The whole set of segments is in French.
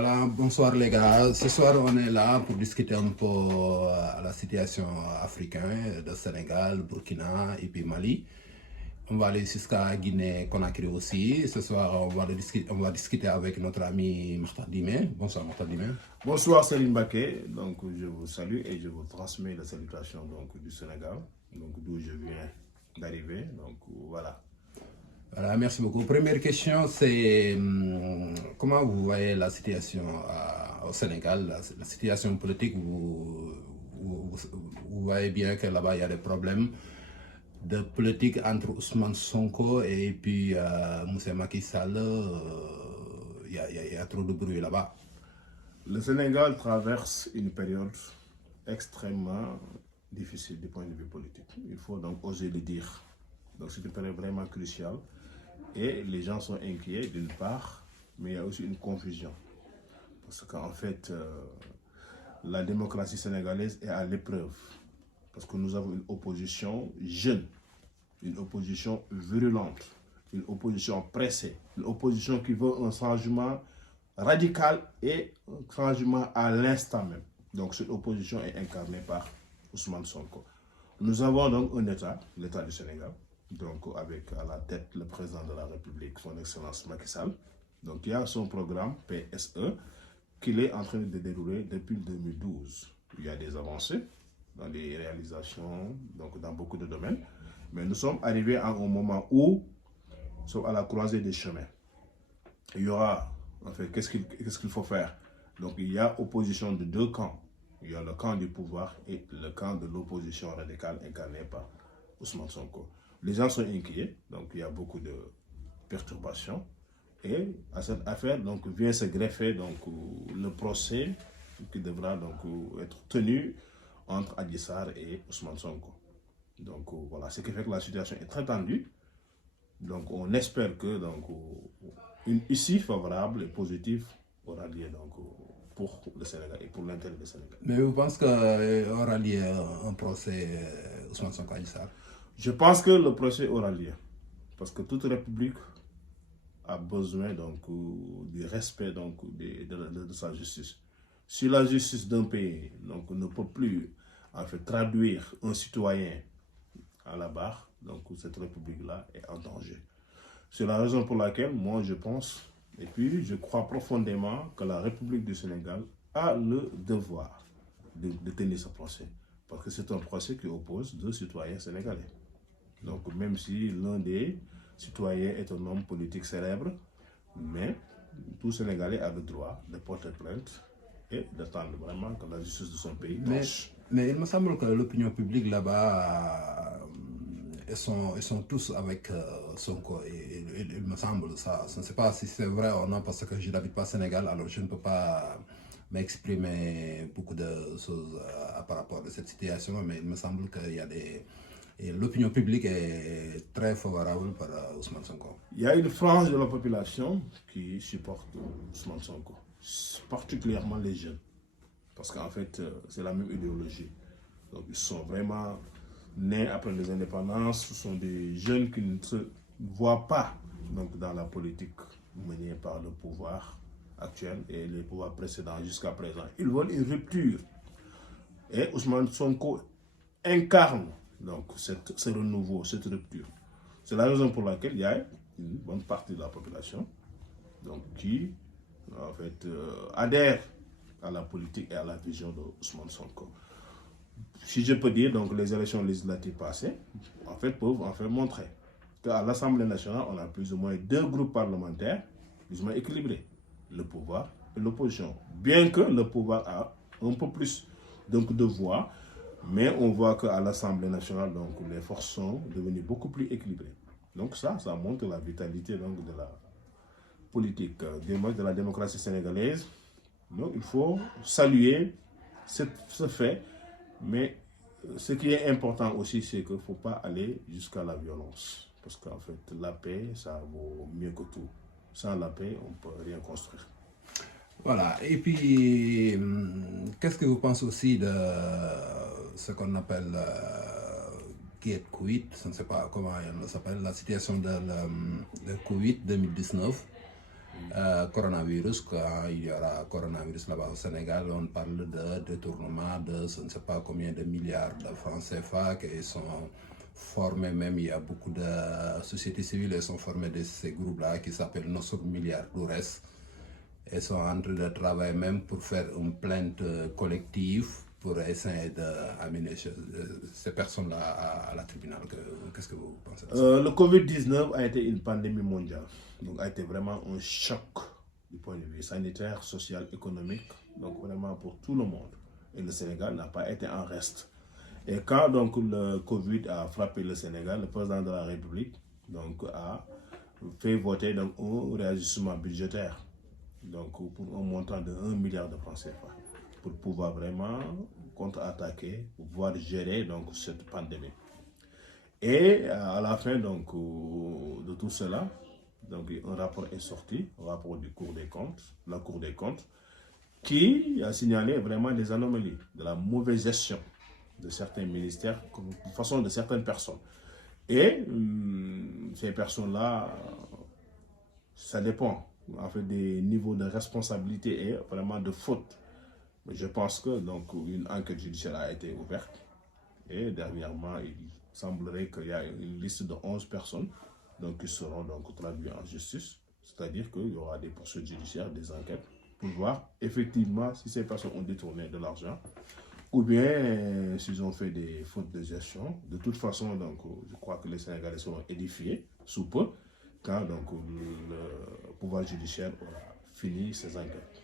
Voilà, bonsoir les gars. Ce soir, on est là pour discuter un peu la situation africaine de Sénégal, Burkina et puis Mali. On va aller jusqu'à Guinée-Conakry aussi. Ce soir, on va discuter avec notre ami Martin Dimé. Bonsoir Martin Dimé. Bonsoir Salim Baké, donc je vous salue et je vous transmets la salutation du Sénégal, d'où je viens d'arriver, voilà. Voilà, merci beaucoup. Première question, c'est comment vous voyez la situation au Sénégal, la situation politique, vous voyez bien que là-bas il y a des problèmes de politique entre Ousmane Sonko et puis Moussa Macky Sall, il y a trop de bruit là-bas. Le Sénégal traverse une période extrêmement difficile du point de vue politique. Il faut donc oser le dire. Donc c'est une période vraiment cruciale et les gens sont inquiets d'une part, mais il y a aussi une confusion. Parce qu'en fait, la démocratie sénégalaise est à l'épreuve. Parce que nous avons une opposition jeune, une opposition virulente, une opposition pressée, une opposition qui veut un changement radical et un changement à l'instant même. Donc cette opposition est incarnée par Ousmane Sonko. Nous avons donc un État, l'État du Sénégal, donc avec à la tête le président de la République, son Excellence Macky Sall. Donc il y a son programme PSE qu'il est en train de dérouler depuis 2012. Il y a des avancées dans les réalisations, donc dans beaucoup de domaines. Mais nous sommes arrivés à un moment où nous sommes à la croisée des chemins. Il y aura, en fait, qu'est-ce qu'il faut faire? Donc il y a opposition de deux camps. Il y a le camp du pouvoir et le camp de l'opposition radicale incarné par Ousmane Sonko. Les gens sont inquiets, donc il y a beaucoup de perturbations. Et à cette affaire donc, vient se greffer donc, le procès qui devra donc, être tenu entre Adji Sarr et Ousmane Sonko. Donc voilà, ce qui fait que la situation est très tendue. Donc on espère que donc, une issue favorable et positive aura lieu donc, pour le Sénégal et pour l'intérêt du Sénégal. Mais vous pensez qu'il aura lieu un procès Ousmane Sonko Adji Sarr? Je pense que le procès aura lieu. Parce que toute république a besoin donc, du respect donc, de sa justice. Si la justice d'un pays donc, ne peut plus en fait, traduire un citoyen à la barre, donc cette république-là est en danger. C'est la raison pour laquelle moi je pense, et puis je crois profondément que la République du Sénégal a le devoir de tenir ce procès. Parce que c'est un procès qui oppose deux citoyens sénégalais. Donc même si l'un des citoyens est un homme politique célèbre, mais tout Sénégalais a le droit de porter plainte et d'attendre vraiment que la justice de son pays tranche. Mais il me semble que l'opinion publique là-bas, ils sont tous avec Sonko. Il me semble ça. Je ne sais pas si c'est vrai ou non parce que je n'habite pas au Sénégal, alors je ne peux pas m'exprimer beaucoup de choses par rapport à cette situation, mais il me semble qu'il y a des... Et l'opinion publique est très favorable par Ousmane Sonko. Il y a une frange de la population qui supporte Ousmane Sonko, particulièrement les jeunes. Parce qu'en fait, c'est la même idéologie. Donc, ils sont vraiment nés après les indépendances. Ce sont des jeunes qui ne se voient pas donc, dans la politique menée par le pouvoir actuel et les pouvoirs précédents jusqu'à présent. Ils veulent une rupture. Et Ousmane Sonko incarne donc ce renouveau, cette rupture. C'est la raison pour laquelle il y a une bonne partie de la population donc, qui en fait, adhère à la politique et à la vision de Ousmane Sonko. Si je peux dire, donc les élections législatives passées, en fait, peuvent en fait montrer qu'à l'Assemblée nationale, on a plus ou moins deux groupes parlementaires plus ou moins équilibrés, le pouvoir et l'opposition. Bien que le pouvoir a un peu plus donc, de voix, mais on voit qu'à l'Assemblée nationale, donc, les forces sont devenues beaucoup plus équilibrées. Donc ça montre la vitalité donc, de la politique, de la démocratie sénégalaise. Donc il faut saluer ce fait, mais ce qui est important aussi, c'est qu'il ne faut pas aller jusqu'à la violence. Parce qu'en fait, la paix, ça vaut mieux que tout. Sans la paix, on ne peut rien construire. Voilà, et puis, qu'est-ce que vous pensez aussi de ce qu'on appelle Covid, je ne sais pas comment elle s'appelle, la situation de Covid 2019. Coronavirus, quand il y aura coronavirus là-bas au Sénégal, on parle de détournement de je ne sais pas combien de milliards de francs CFA qui sont formés, même il y a beaucoup de sociétés civiles qui sont formées de ces groupes-là qui s'appellent Nosur Milliardaires. Ils sont en train de travailler même pour faire une plainte collective pour essayer d'amener ces personnes-là à la tribunal. Qu'est-ce que vous pensez de ça? Le Covid-19 a été une pandémie mondiale, donc a été vraiment un choc du point de vue sanitaire, social, économique, donc vraiment pour tout le monde. Et le Sénégal n'a pas été en reste. Et quand donc le Covid a frappé le Sénégal, le président de la République donc, a fait voter donc, un réajustement budgétaire donc, pour un montant de 1 milliard de francs CFA pour pouvoir vraiment contre-attaquer, pouvoir gérer donc, cette pandémie. Et à la fin donc, de tout cela, donc, un rapport est sorti, un rapport du Cour des comptes, la Cour des comptes, qui a signalé vraiment des anomalies, de la mauvaise gestion de certains ministères, de façon de certaines personnes. Et ces personnes-là, ça dépend en fait des niveaux de responsabilité et vraiment de faute. Mais je pense que donc une enquête judiciaire a été ouverte et dernièrement il semblerait qu'il y a une liste de 11 personnes donc, qui seront donc traduites en justice, c'est-à-dire qu'il y aura des poursuites judiciaires, des enquêtes pour voir effectivement si ces personnes ont détourné de l'argent ou bien s'ils ont fait des fautes de gestion. De toute façon, donc, je crois que les Sénégalais seront édifiés sous peu quand donc, le pouvoir judiciaire aura fini ses enquêtes.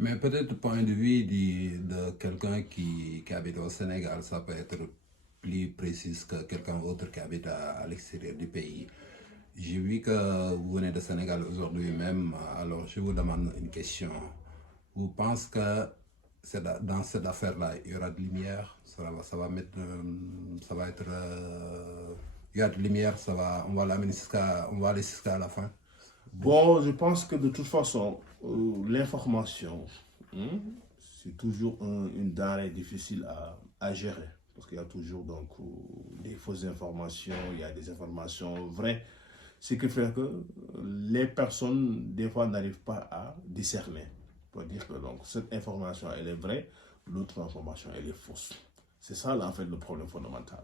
Mais peut-être du point de vue de quelqu'un qui habite au Sénégal, ça peut être plus précis que quelqu'un d'autre qui habite à l'extérieur du pays. J'ai vu que vous venez de Sénégal aujourd'hui même, alors je vous demande une question. Vous pensez que dans cette affaire-là, il y aura de lumière, ça va être, il y a de lumière, on va aller jusqu'à la fin. Bon, je pense que de toute façon, l'information, c'est toujours une denrée difficile à gérer. Parce qu'il y a toujours donc, des fausses informations, il y a des informations vraies. Ce qui fait que les personnes, des fois, n'arrivent pas à discerner. Pour dire que donc, cette information, elle est vraie, l'autre information, elle est fausse. C'est ça, là, en fait, le problème fondamental.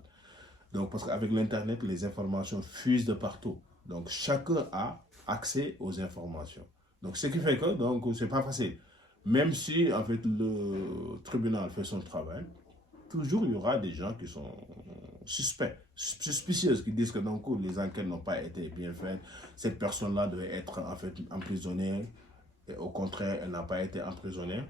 Donc, parce qu'avec l'Internet, les informations fusent de partout. Donc, chacun a accès aux informations. Donc, ce qui fait que, donc, c'est pas facile. Même si, en fait, le tribunal fait son travail, toujours il y aura des gens qui sont suspicieuses, qui disent que donc, les enquêtes n'ont pas été bien faites. Cette personne-là devait être en fait emprisonnée. Et au contraire, elle n'a pas été emprisonnée.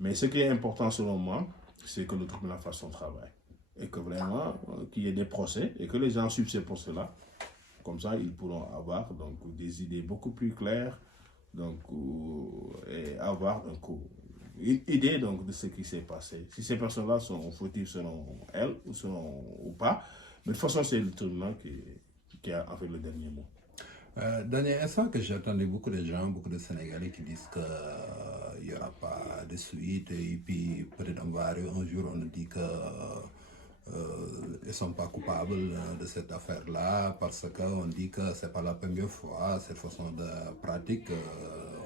Mais ce qui est important selon moi, c'est que le tribunal fasse son travail. Et que vraiment, qu'il y ait des procès et que les gens suivent ces procès-là. Comme ça, ils pourront avoir donc, des idées beaucoup plus claires donc, et avoir donc, une idée donc, de ce qui s'est passé. Si ces personnes-là sont fautives selon elles ou pas, mais de toute façon, c'est le tribunal qui a fait le dernier mot. Dernier instant que j'ai entendu beaucoup de gens, beaucoup de Sénégalais qui disent qu'il n'y aura pas de suite et puis peut-être on va arriver un jour, on nous dit que ils ne sont pas coupables de cette affaire-là parce qu'on dit que ce n'est pas la première fois, cette façon de pratique.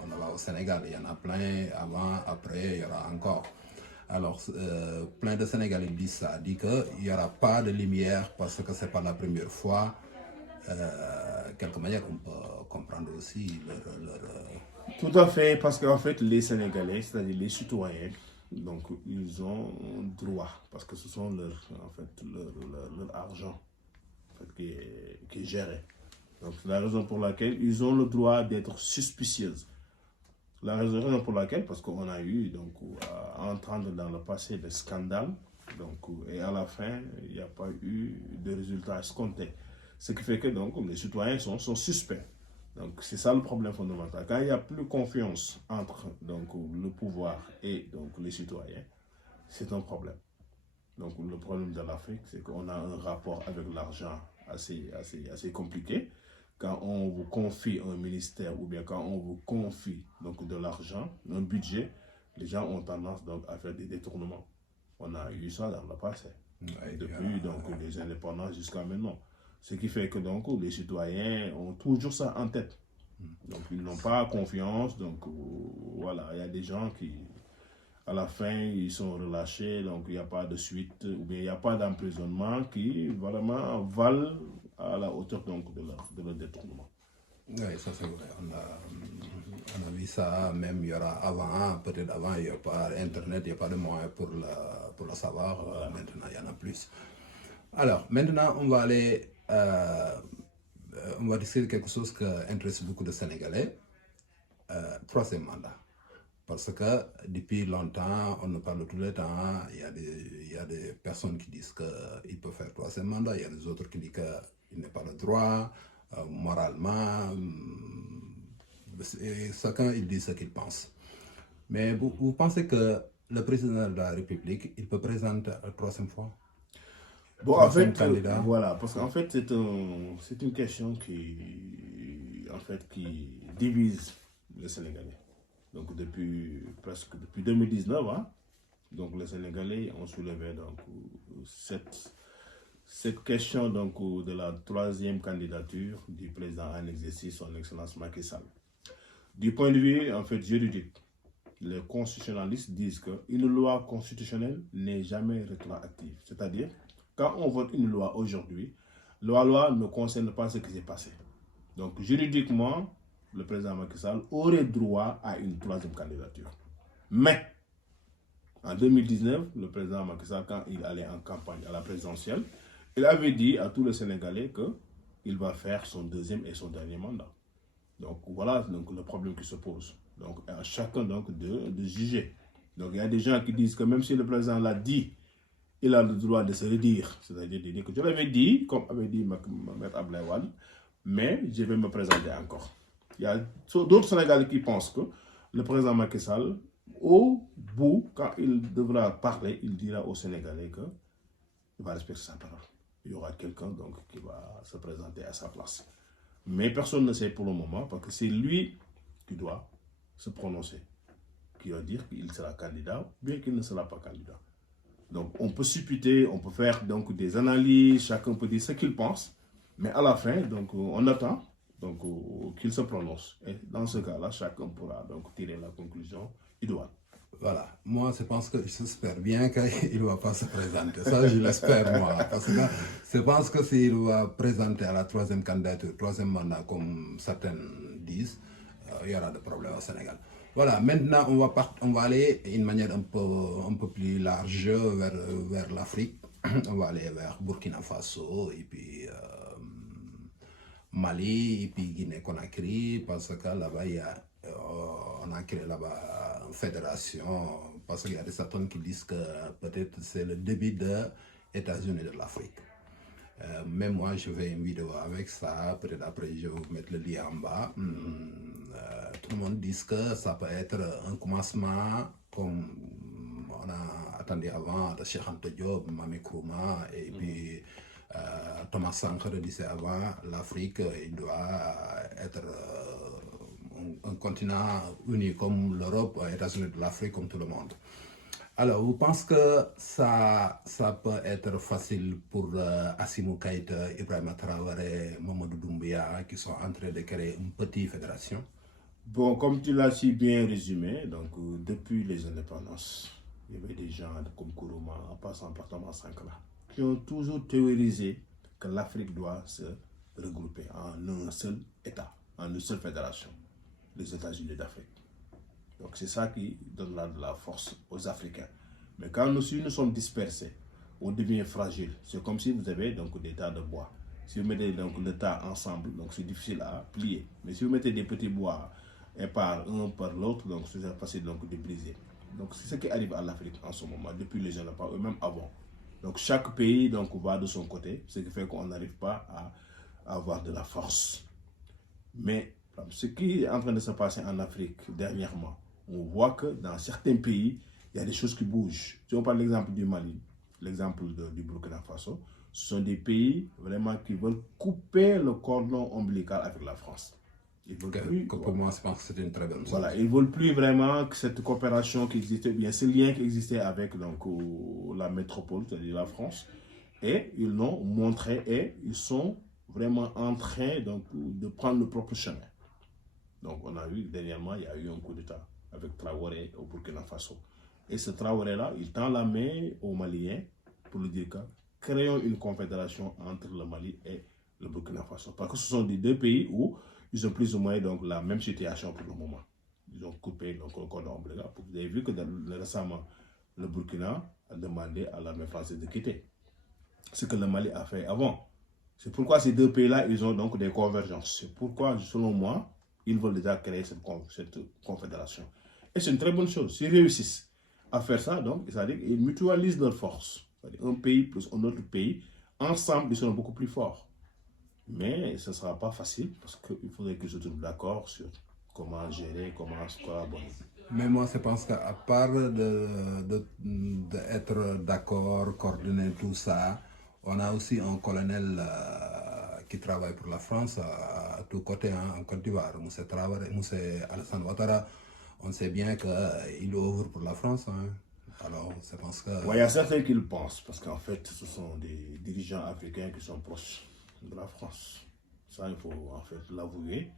On va au Sénégal, il y en a plein, avant, après, il y aura encore. Alors, plein de Sénégalais disent ça, disent qu'il n'y aura pas de lumière parce que ce n'est pas la première fois. Quelque manière, on peut comprendre aussi Tout à fait, parce qu'en fait, les Sénégalais, c'est-à-dire les citoyens, donc ils ont droit, parce que ce sont leur argent en fait, qui est géré. Donc c'est la raison pour laquelle ils ont le droit d'être suspicieux. La raison pour laquelle, parce qu'on a eu donc à entendre dans le passé des scandales, donc, et à la fin, il n'y a pas eu de résultats escomptés. Ce qui fait que donc, les citoyens sont suspects. Donc c'est ça le problème fondamental. Quand il n'y a plus confiance entre donc, le pouvoir et donc, les citoyens, c'est un problème. Donc le problème de l'Afrique, c'est qu'on a un rapport avec l'argent assez compliqué. Quand on vous confie un ministère ou bien quand on vous confie donc, de l'argent, un budget, les gens ont tendance donc, à faire des détournements. On a eu ça dans le passé, depuis donc, les indépendances jusqu'à maintenant. Ce qui fait que donc, les citoyens ont toujours ça en tête. Donc, ils n'ont pas confiance. Donc, voilà, il y a des gens qui, à la fin, ils sont relâchés. Donc, il n'y a pas de suite ou bien il n'y a pas d'emprisonnement qui vraiment valent à la hauteur donc, de leur détournement. Oui, ça c'est vrai. On a vu ça, même il y aura avant, peut-être avant, il n'y a pas Internet, il n'y a pas de moyens pour le savoir. Maintenant, il y en a plus. Alors, maintenant, on va discuter quelque chose qui intéresse beaucoup de Sénégalais, troisième mandat. Parce que depuis longtemps, on nous parle tout le temps, il y a des personnes qui disent qu'il peut faire troisième mandat, il y a des autres qui disent qu'il n'est pas le droit, moralement, chacun il dit ce qu'il pense. Mais vous pensez que le président de la République, il peut présenter la troisième fois? Bon, en Troisième fait, candidat? voilà, parce qu'en fait, c'est une question qui divise les Sénégalais. Donc, depuis 2019, hein, donc les Sénégalais ont soulevé donc, cette question donc, de la troisième candidature du président en exercice, son Excellence Macky Sall. Du point de vue, en fait, juridique, les constitutionnalistes disent qu'une loi constitutionnelle n'est jamais rétroactive. C'est-à-dire, quand on vote une loi aujourd'hui, la loi ne concerne pas ce qui s'est passé. Donc, juridiquement, le président Macky Sall aurait droit à une troisième candidature. Mais, en 2019, le président Macky Sall, quand il allait en campagne à la présidentielle, il avait dit à tous les Sénégalais qu'il va faire son deuxième et son dernier mandat. Donc, voilà donc, le problème qui se pose. Donc, à chacun donc, de juger. Donc, il y a des gens qui disent que même si le président l'a dit, il a le droit de se redire. C'est-à-dire de dire que je l'avais dit, comme avait dit Maître Abdoulaye Wade, mais je vais me présenter encore. Il y a d'autres Sénégalais qui pensent que le président Macky Sall, au bout, quand il devra parler, il dira aux Sénégalais qu'il va respecter sa parole. Il y aura quelqu'un donc qui va se présenter à sa place. Mais personne ne sait pour le moment, parce que c'est lui qui doit se prononcer, qui va dire qu'il sera candidat, ou bien qu'il ne sera pas candidat. Donc on peut supputer, on peut faire donc, des analyses, chacun peut dire ce qu'il pense, mais à la fin, donc, on attend donc, qu'il se prononce. Et dans ce cas-là, chacun pourra donc, tirer la conclusion idoine. Voilà, moi j'espère bien qu'il ne va pas se présenter. Ça, je l'espère moi. Parce que je pense que s'il va présenter à la troisième candidature, troisième mandat, comme certains disent, il y aura des problèmes au Sénégal. Voilà, maintenant on va aller d'une manière un peu plus large vers l'Afrique. On va aller vers Burkina Faso et puis Mali et puis Guinée-Conakry, parce que là-bas, on a créé là-bas une fédération, parce qu'il y a des certains qui disent que peut-être c'est le début des États-Unis de l'Afrique. Même moi, je fais une vidéo avec ça, peut-être après je vais vous mettre le lien en bas. Tout le monde dit que ça peut être un commencement comme on a attendu avant de Cheikh Anta Diop, Mami Nkrumah et puis Thomas Sankara disait avant, l'Afrique il doit être un continent uni comme l'Europe, les États-Unis de l'Afrique, comme tout le monde. Alors, vous pensez que ça peut être facile pour Assimi Goïta, Ibrahima Traoré, Mamadou Doumbouya, qui sont en train de créer une petite fédération? Bon, comme tu l'as si bien résumé, donc depuis les indépendances, il y avait des gens comme Nkrumah, en passant par Thomas Sankara, qui ont toujours théorisé que l'Afrique doit se regrouper en un seul État, en une seule fédération, les États-Unis d'Afrique. Donc c'est ça qui donne de la force aux Africains. Mais quand nous sommes dispersés, on devient fragile. C'est comme si vous avez donc des tas de bois. Si vous mettez donc le tas ensemble, donc c'est difficile à plier. Mais si vous mettez des petits bois un par l'autre, donc c'est facile donc de briser. Donc c'est ce qui arrive à l'Afrique en ce moment, depuis les indépendances, et même avant. Donc chaque pays donc, va de son côté, ce qui fait qu'on n'arrive pas à avoir de la force. Mais ce qui est en train de se passer en Afrique dernièrement, on voit que dans certains pays, il y a des choses qui bougent. Si on parle de l'exemple du Mali, l'exemple du Burkina Faso, ce sont des pays vraiment qui veulent couper le cordon ombilical avec la France. Ils veulent plus, pour moi, je pense que c'est une très bonne chose. Voilà, ils ne veulent plus vraiment que cette coopération qui existait, bien ce lien qui existait avec donc, la métropole, c'est-à-dire la France, et ils l'ont montré et ils sont vraiment en train donc, de prendre le propre chemin. Donc on a vu dernièrement, il y a eu un coup d'État avec Traoré au Burkina Faso. Et ce Traoré-là, il tend la main aux Maliens pour lui dire que créons une confédération entre le Mali et le Burkina Faso. Parce que ce sont des deux pays où ils ont plus ou moins donc, la même situation pour le moment. Ils ont coupé donc, le cordon ombilical. Vous avez vu que récemment, le Burkina a demandé à l'armée française de quitter. Ce que le Mali a fait avant. C'est pourquoi ces deux pays-là, ils ont donc des convergences. C'est pourquoi, selon moi, ils veulent déjà créer cette confédération. Et c'est une très bonne chose. S'ils réussissent à faire ça, donc, c'est-à-dire qu'ils mutualisent leurs forces. C'est-à-dire un pays plus un autre pays, ensemble, ils seront beaucoup plus forts. Mais ce ne sera pas facile parce qu'il faudrait qu'ils se trouvent d'accord sur comment gérer, comment collaborer. Mais moi, je pense qu'à part d'être d'accord, coordonner tout ça, on a aussi un colonel qui travaille pour la France à tous côtés, hein, en Côte d'Ivoire, M. Traoré, M. Alassane Ouattara. On sait bien qu'il ouvre pour la France. Hein. Alors, je pense que... Ouais, il y a certains qui le pensent parce qu'en fait, ce sont des dirigeants africains qui sont proches de la France. Ça, il faut en fait l'avouer.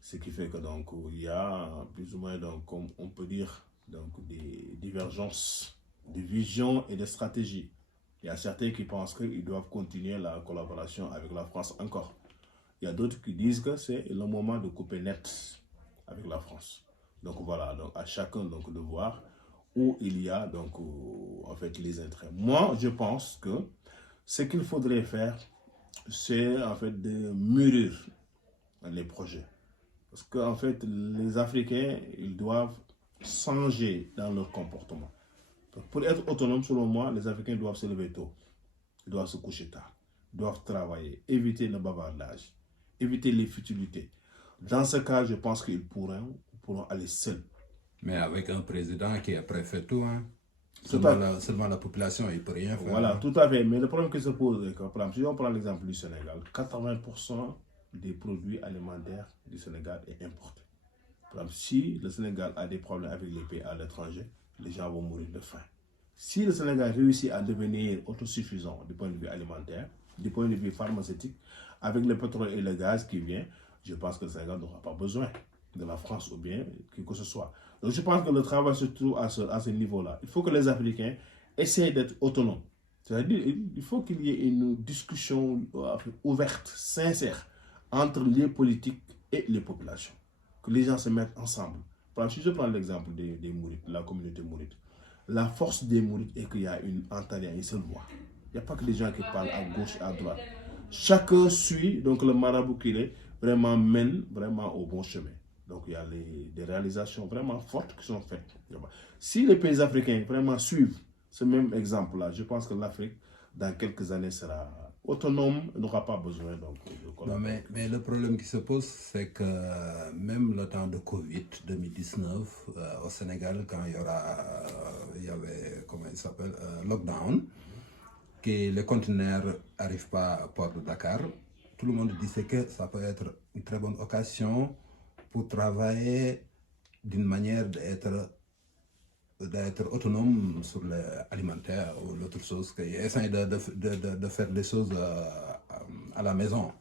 Ce qui fait que donc il y a plus ou moins donc comme on peut dire donc des divergences de vision et de stratégie. Il y a certains qui pensent qu'ils doivent continuer la collaboration avec la France encore. Il y a d'autres qui disent que c'est le moment de couper net avec la France. Donc voilà, donc à chacun donc de voir où il y a donc en fait les intérêts. Moi, je pense que ce qu'il faudrait faire, c'est en fait de mûrir les projets. Parce qu'en fait, les Africains, ils doivent changer dans leur comportement. Pour être autonome, selon moi, les Africains doivent se lever tôt. Ils doivent se coucher tard. Ils doivent travailler, éviter le bavardage, éviter les futilités. Dans ce cas, je pense qu'ils pourront aller seuls. Mais avec un président qui est préfet tout, hein. Seulement la population, il ne peut rien faire. Voilà, tout à fait. Mais le problème qui se pose, c'est que, par exemple, si on prend l'exemple du Sénégal, 80% des produits alimentaires du Sénégal est importé. Par exemple, si le Sénégal a des problèmes avec les pays à l'étranger, les gens vont mourir de faim. Si le Sénégal réussit à devenir autosuffisant du point de vue alimentaire, du point de vue pharmaceutique, avec le pétrole et le gaz qui vient, je pense que le Sénégal n'aura pas besoin de la France ou bien qui que ce soit. Donc je pense que le travail se trouve à ce niveau-là. Il faut que les Africains essayent d'être autonomes. C'est-à-dire il faut qu'il y ait une discussion ouverte, sincère, entre les politiques et les populations. Que les gens se mettent ensemble. Par exemple, si je prends l'exemple des Mourides, de la communauté Mouride, la force des Mourides est qu'il y a une entente, il y a une seule voix. Il n'y a pas que des gens qui parlent à gauche et à droite. Chacun suit, donc le marabout qu'il est, vraiment mène vraiment au bon chemin. Donc il y a des réalisations vraiment fortes qui sont faites. Si les pays africains vraiment suivent ce même exemple-là, je pense que l'Afrique, dans quelques années, sera autonome, n'aura pas besoin donc, de collaborer. Mais le problème qui se pose, c'est que même le temps de Covid 2019, au Sénégal, quand il y avait, comment il s'appelle, lockdown, que les conteneurs n'arrivent pas à port de Dakar, tout le monde disait que ça peut être une très bonne occasion pour travailler d'une manière d'être autonome sur l'alimentaire ou l'autre chose, essayer de faire des choses à la maison,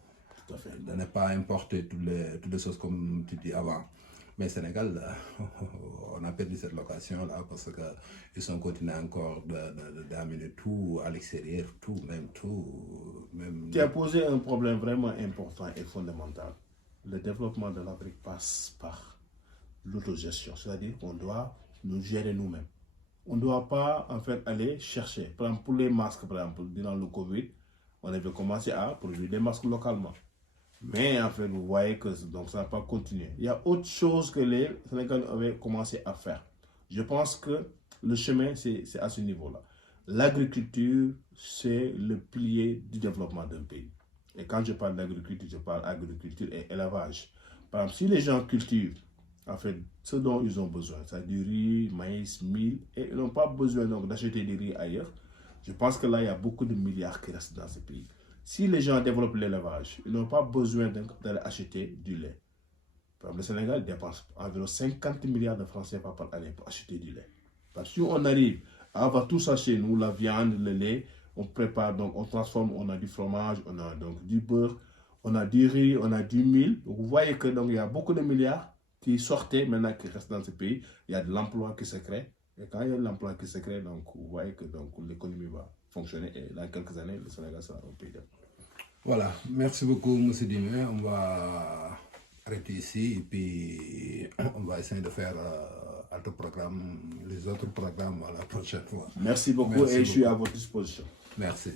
Tout à fait. de ne pas importer toutes les choses comme tu dis avant. Mais au Sénégal, on a perdu cette location-là parce qu'ils ont continué encore d'amener tout à l'extérieur, tout. Tu as posé un problème vraiment important et fondamental. Le développement de l'Afrique passe par l'autogestion, c'est-à-dire qu'on doit nous gérer nous-mêmes. On ne doit pas en fait aller chercher. Par exemple, pour les masques, par exemple, durant le Covid, on avait commencé à produire des masques localement. Mais en fait, vous voyez que donc, ça n'a pas continué. Il y a autre chose que les Sénégalais avaient commencé à faire. Je pense que le chemin, c'est à ce niveau-là. L'agriculture, c'est le pilier du développement d'un pays. Et quand je parle d'agriculture, je parle d'agriculture et élevage. Par exemple, si les gens cultivent en fait ce dont ils ont besoin, c'est du riz, maïs, mil, et ils n'ont pas besoin donc d'acheter du riz ailleurs, je pense que là, il y a beaucoup de milliards qui restent dans ce pays. Si les gens développent l'élevage, ils n'ont pas besoin d'aller acheter du lait. Par exemple, le Sénégal dépense environ 50 milliards de francs CFA par année pour acheter du lait. Parce que si on arrive à avoir tout ça chez nous, la viande, le lait, on prépare, donc on transforme, on a du fromage, on a donc du beurre, on a du riz, on a du mil. Donc, vous voyez que donc, il y a beaucoup de milliards qui sortaient maintenant, qui restent dans ce pays. Il y a de l'emploi qui se crée. Et quand il y a de l'emploi qui se crée, donc, vous voyez que l'économie va fonctionner. Et dans quelques années, le Sénégal sera un pays. Voilà, merci beaucoup, M. Dimé. On va arrêter ici et puis on va essayer de faire les autres programmes à la prochaine fois. Merci beaucoup et je suis à votre disposition. Merci.